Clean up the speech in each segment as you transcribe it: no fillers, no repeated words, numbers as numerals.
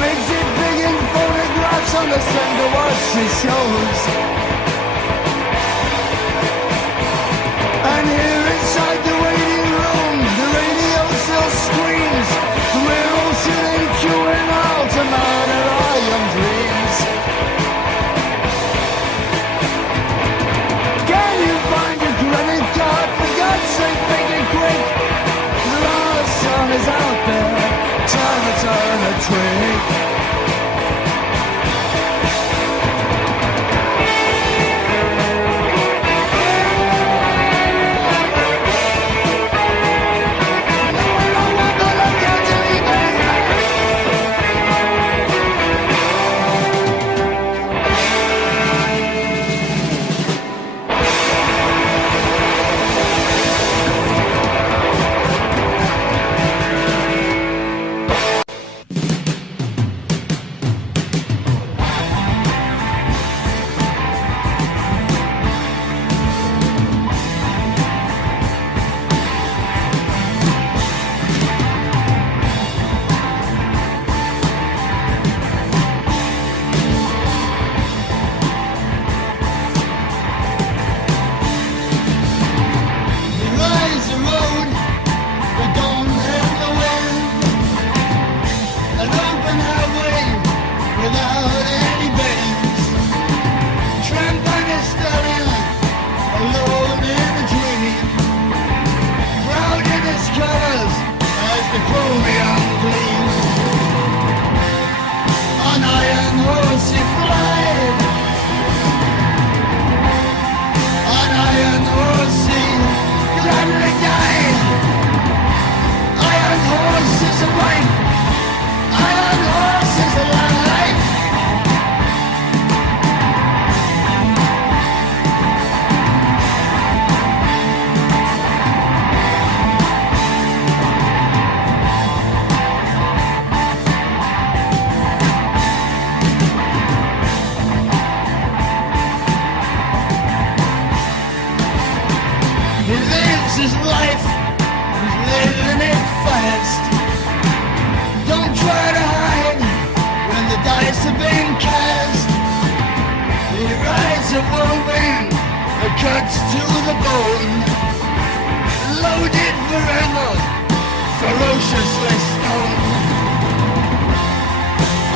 makes it big in photographs on the center watch she shows. And here inside the waiting room, the radio still screams. We're all sitting queuing out to murder our young dreams. Can you find your credit card? For God's sake, make it quick. The last song is out there. Time to turn a trick. Cuts to the bone, loaded forever, ferociously stoned.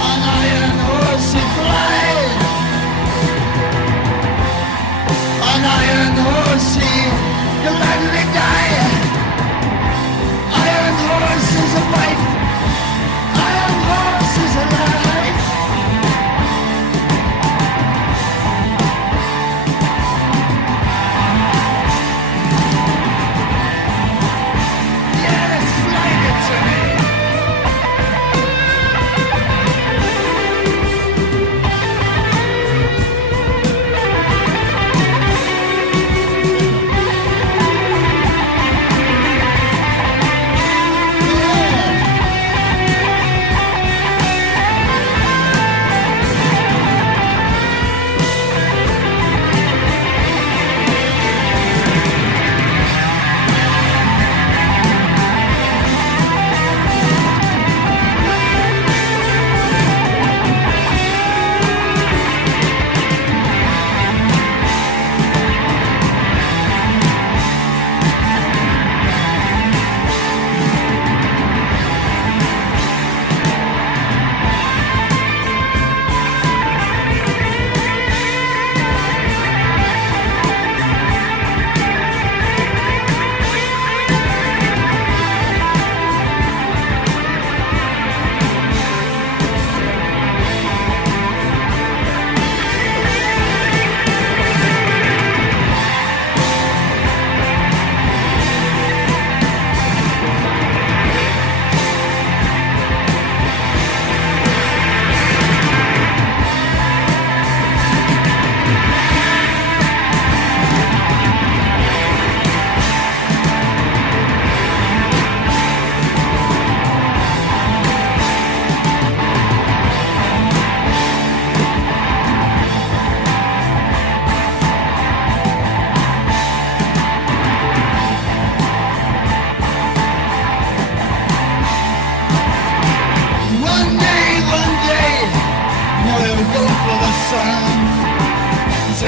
On iron horse he flies, on iron horse he gladly dies. Iron horse is a wife, iron horse is a life. Yes, flight it to me.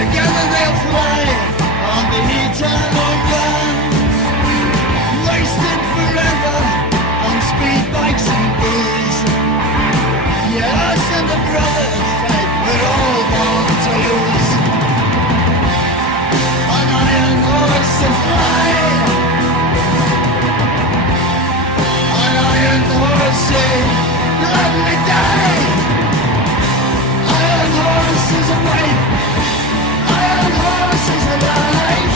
Together they'll fly on the eternal run, wasted forever on speed bikes and booze. Yeah, us and the brothers fight, we're all born to lose. An iron horse to fly, an iron horse say, let me die. Iron horse is a wife, iron horse is alive.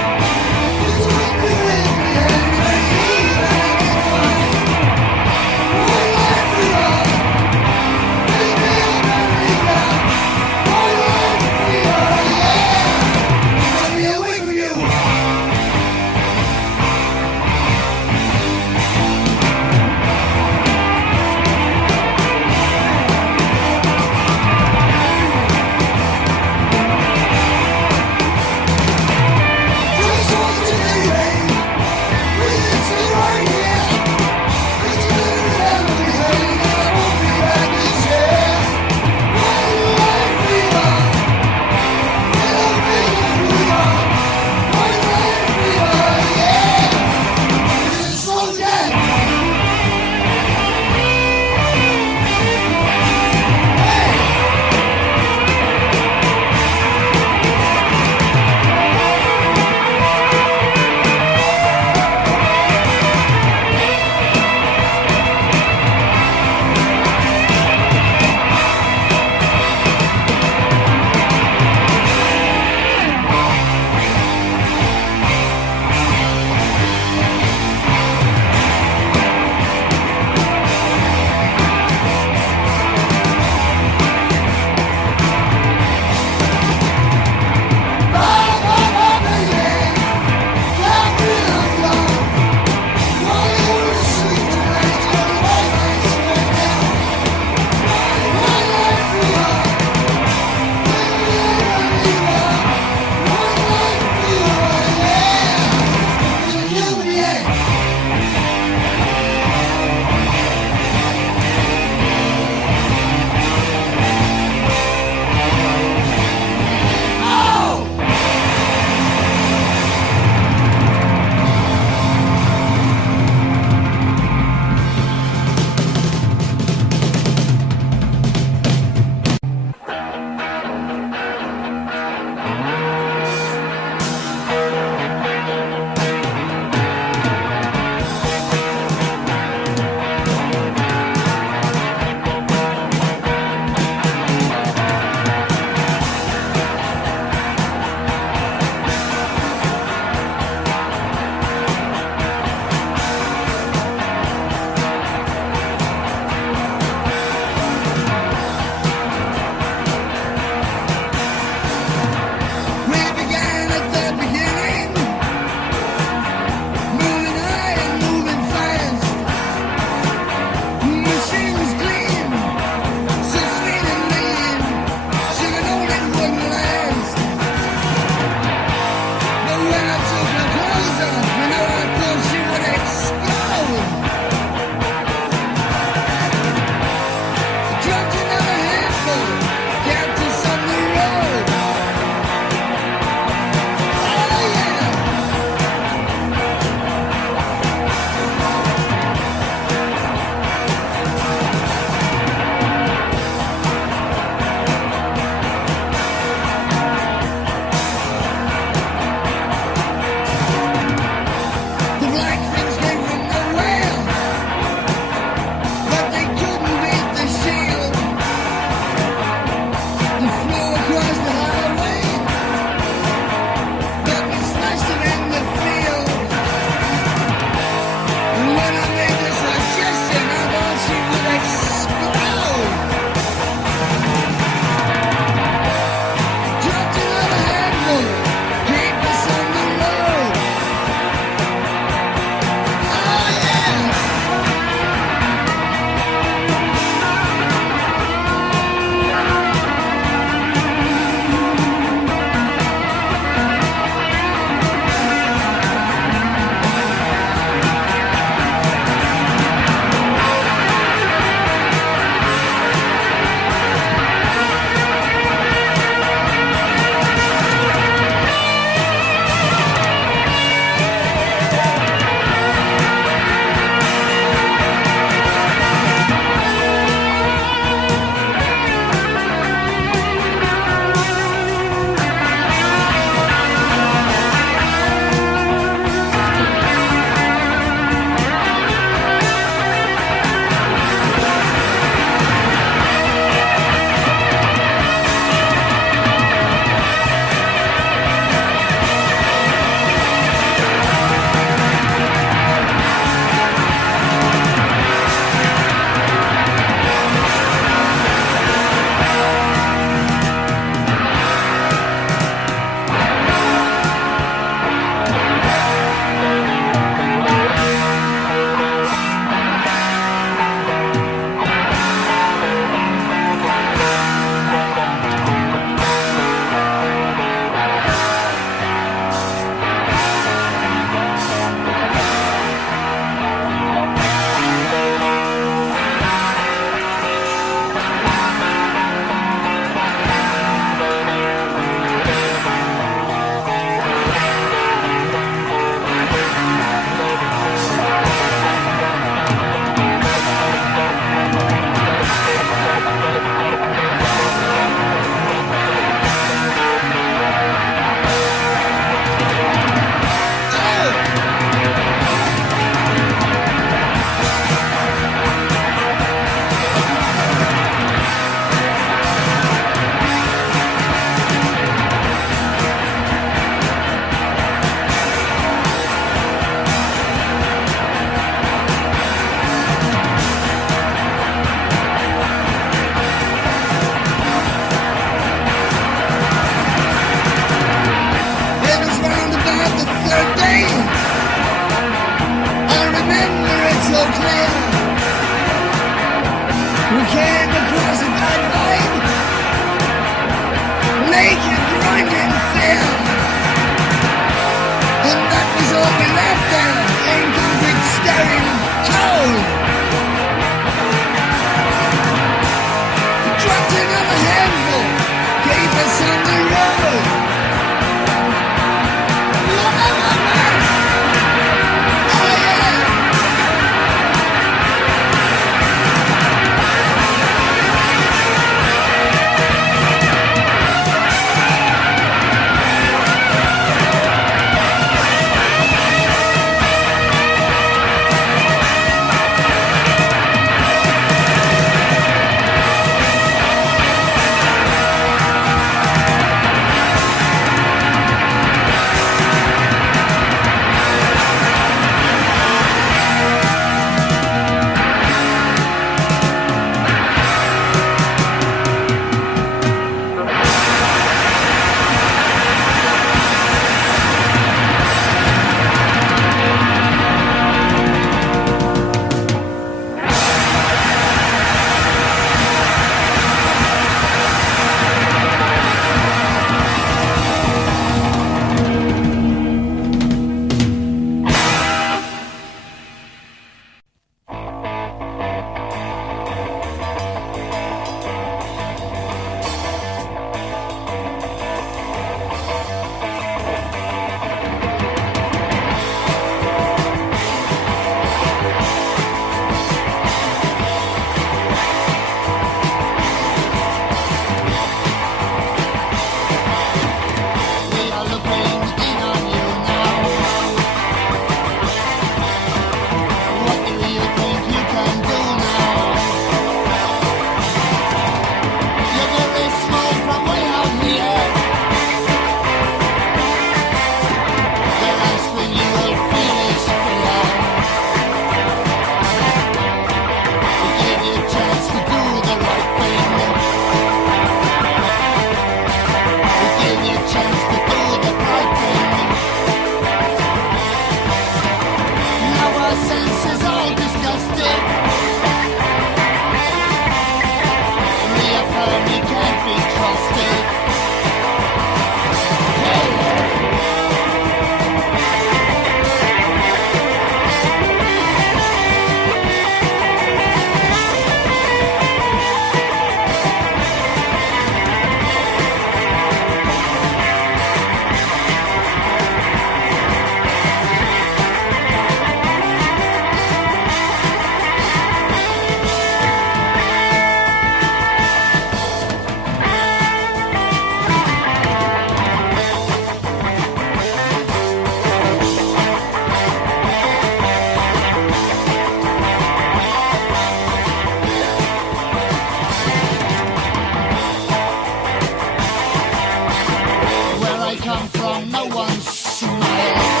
come from, no one smiles.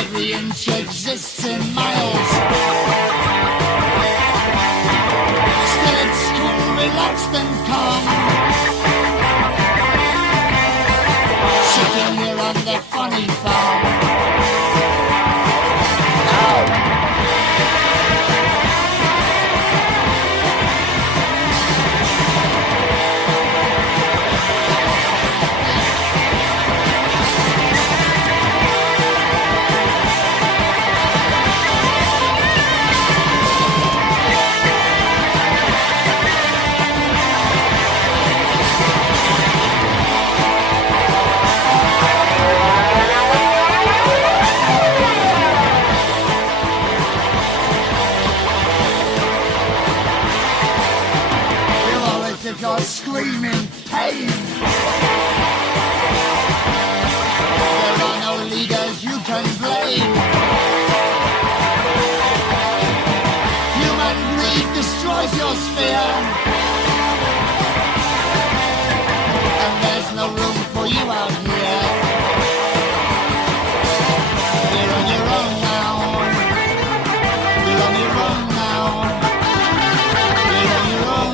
Every inch exists in miles. Still it's cool, relaxed and calm. Sitting here on the funny farm. You're screaming pain. There are no leaders you can blame. Human greed destroys your sphere, and there's no room for you out here. You're on your own now. You're on your own now. You're on your own.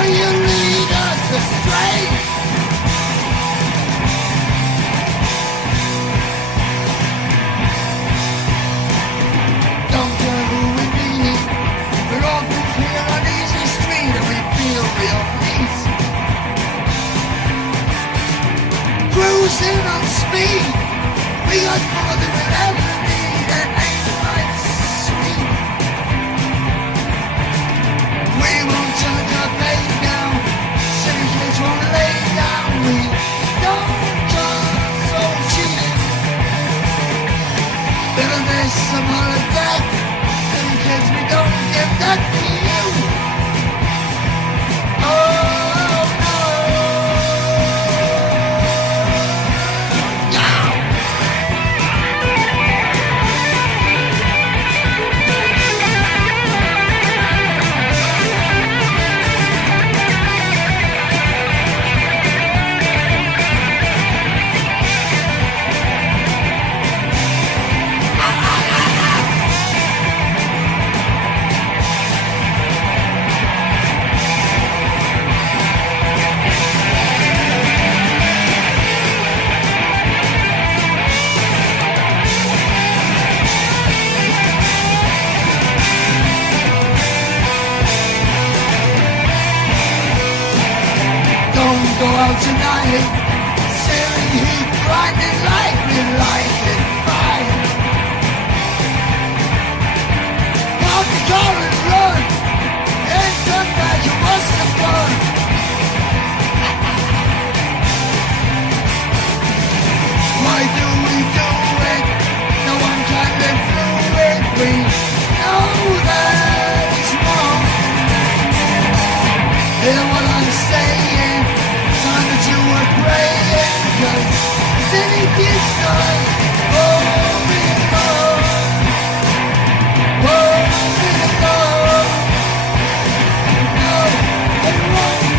before you lead us astray. Don't care who we meet. We're all here on easy street and we feel real peace. Cruising on speed. We got more than we'll ever need and ain't life sweet. We won't turn our face down. Syndicates won't lay down. We don't come so cheating. Bitterness, some heart attack. Syndicates, we don't give that to you. Oh no. Go out tonight, sailing heat, grinding light, we light it fire. Park the car and run, and come back, you must have gone. Why do we do it? No one can live through it. We know that it's wrong. Hear what I'm saying? Time that you were praying, 'cause city keeps on. Oh, we know. Oh, we know. No, it won't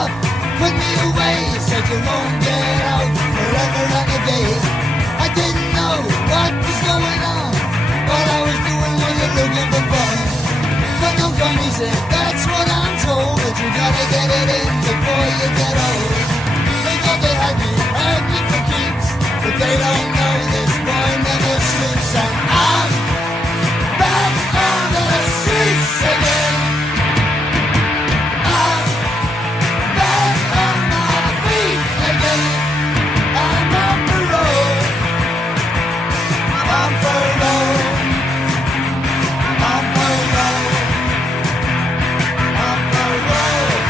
up, put me away. You said you won't get out forever and a day. I didn't know what was going on. All I was doing was looking for fun. But don't come easy, that's what I'm told. But you gotta get it in before you get old. They thought they had me for keeps. But they don't know this boy never sleeps. And I'm back on the streets again. I'm back on my feet again. I'm on the road. I'm furloughed. I'm furloughed. I'm furloughed.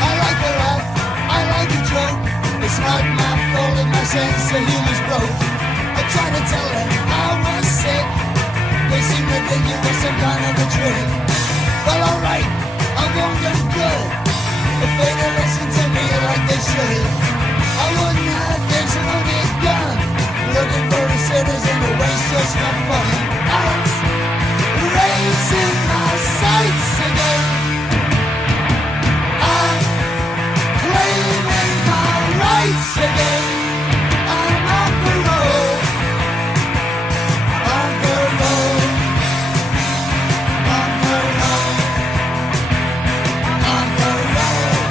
I like a laugh, I like a joke. It's not my fault if my sense of humor's broke. I try to tell them I was sick. They seem to think it was some kind of a trick. Well, alright, I won't get good if they don't listen to me like they should. I wouldn't have this loaded gun looking for a citizen to waste just for fun. I'm raising my sights again. I'm claiming my rights again. I'm on the road. On the road. On the road. On the road.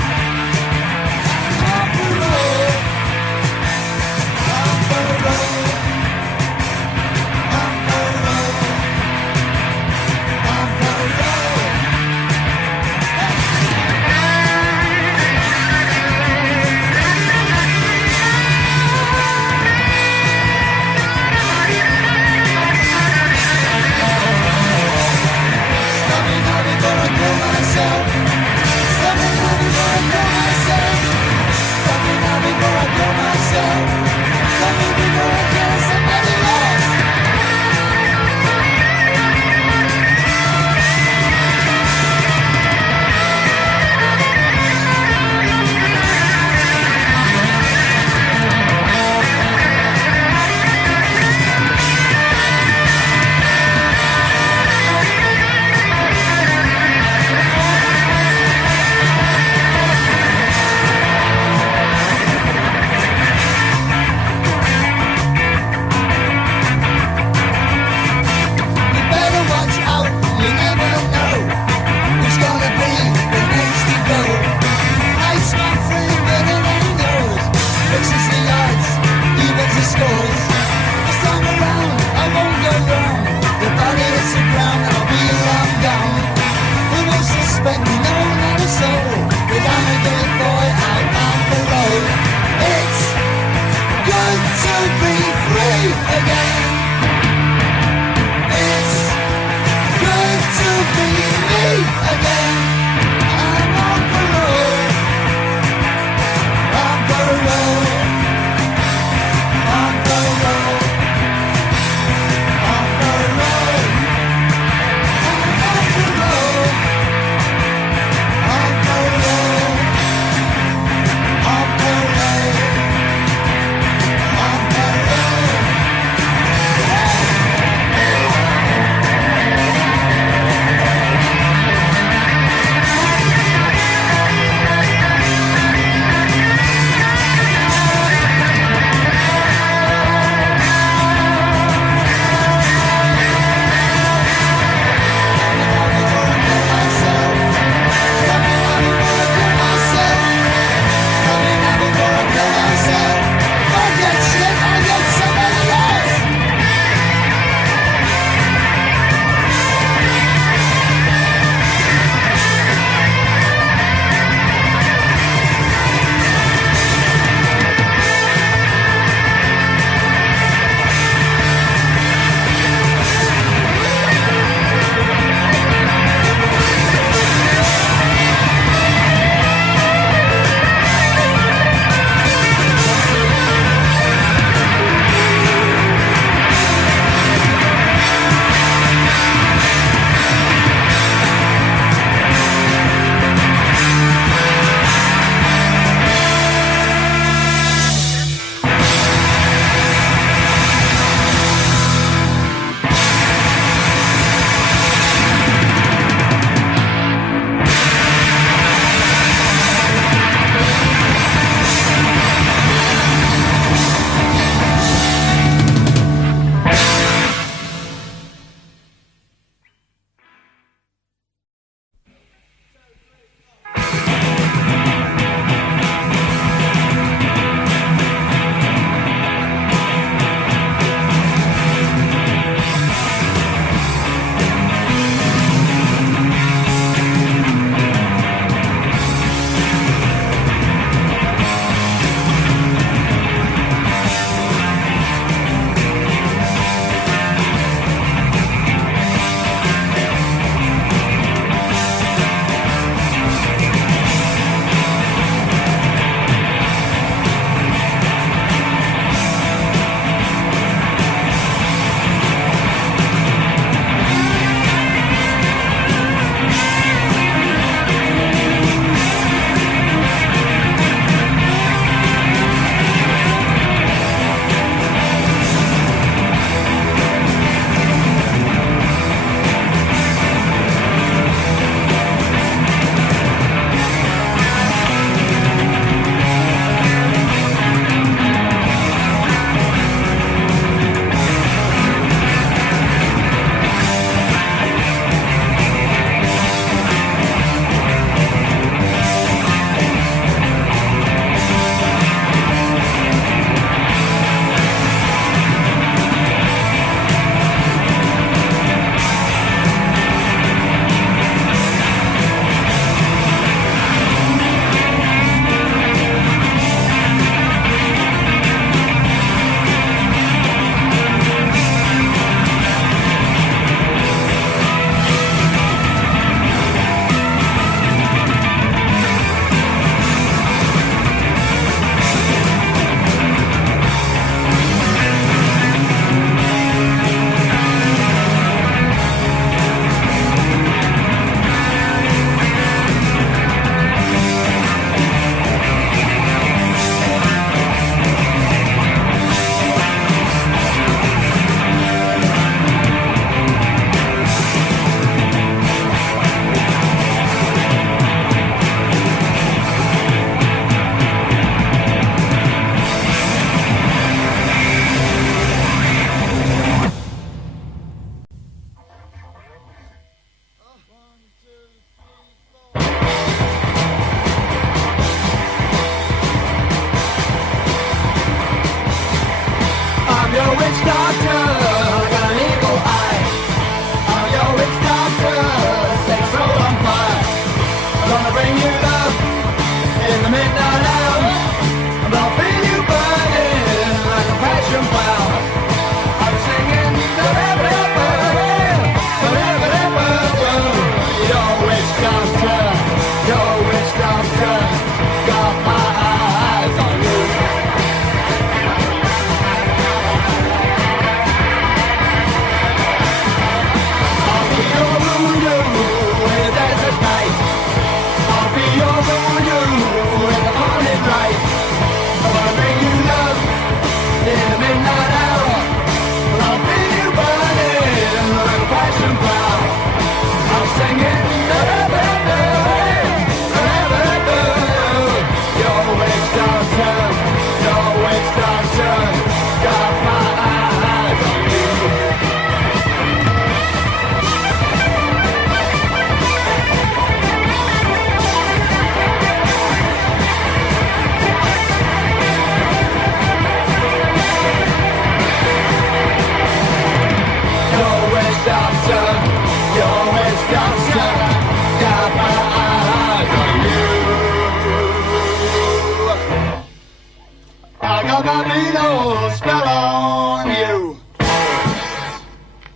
got my mean old spell on you.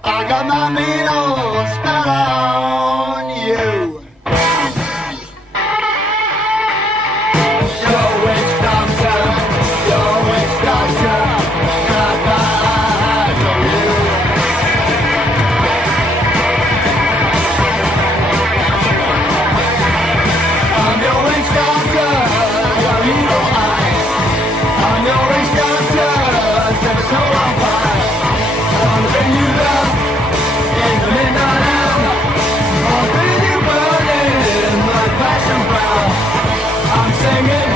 I got my mean old spell on you. You're a witch doctor, you're a witch doctor. Got my eyes on you. I'm your witch doctor, your evil eyes. I'm your witch doctor, set the soul on fire. I'll bring you love in the midnight hour. I'll bring you burning like passion flower. I'm singing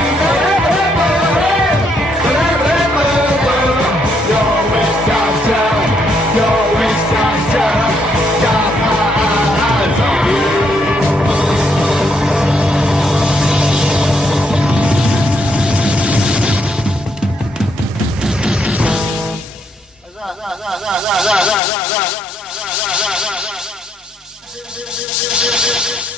your witch doctor, your witch doctor. Got my eyes on you. Za.